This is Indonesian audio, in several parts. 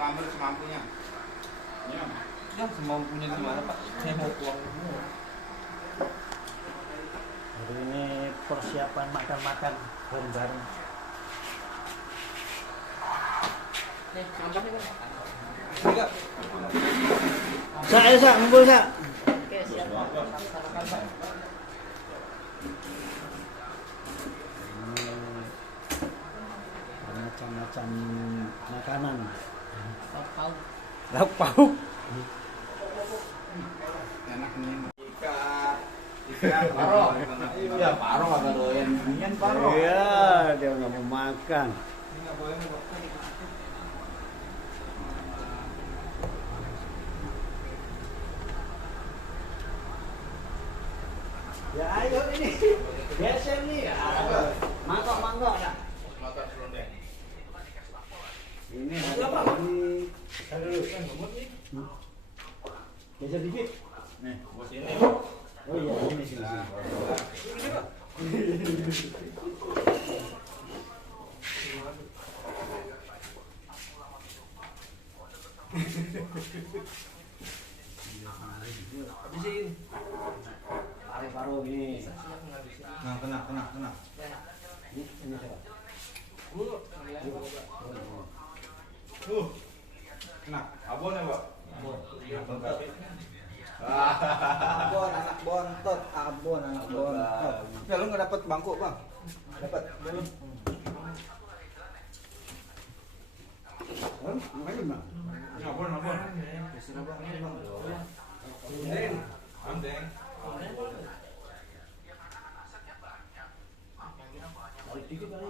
ambil semampunya. Ya. Ya semampunya gimana Pak? Saya mau uang. Hari ini persiapan makan-makan bareng-bareng. Nih, sampahnya kan. Enggak. Sa, ngumpul Sa. Oke, siap Pak. Sarapan Pak. Ini macam-macam makanan. Tahu. Lauk pauk. Enak nih. Ikan paro. Iya, paro ada doyan. Inian paro. Iya, dia nggak mau makan. Ini enggak boleh buat. Ya ayo ini. Biasa nih. Mangkok ya. Motor serundeng. Ini ada ini. Aduh, kan gemuk nih. Geser dikit. Nih, bos ini. Oh iya, ini sini. Habisin. Paru-paru ini. Nah, kena. Ini siapa? Kena. Abon ya, Pak? Abon. Abon anak bontot. Ya, lu nggak dapet bangku, Bang? Dapat. Belum. Makanya Bang. Abon. Terserah Bang, ini Bang. Andeng. Balik dikit kali.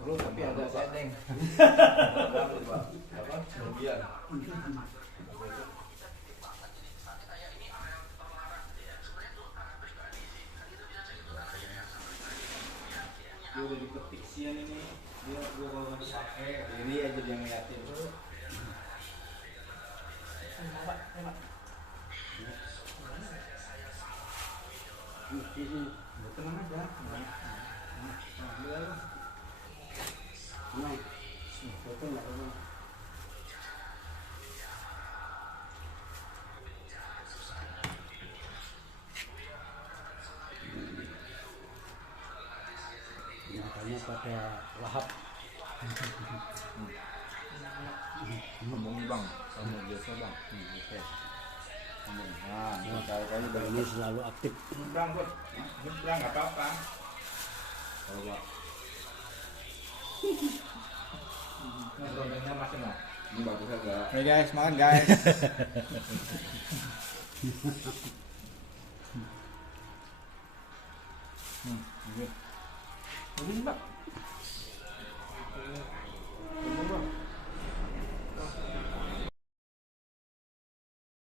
Seru tapi ada setting. Apa? Kemudian. Dia udah dipetik sian ini. Dia kalau nggak dipakai, diri aja dia ngeliatin. Tenang aja. Foto enggak apa. Makanya pada lahap. Ngomong Bang, kamu biasa Bang. Oke. Ngomong. Nah, kali-kali Ini selalu aktif. nyebrang, Bud. Nyebrang nggak apa-apa. Kalau Bang. Ini serundengnya masih mau. Ini bagus agak. Oke guys, makan guys. Ini Mbak.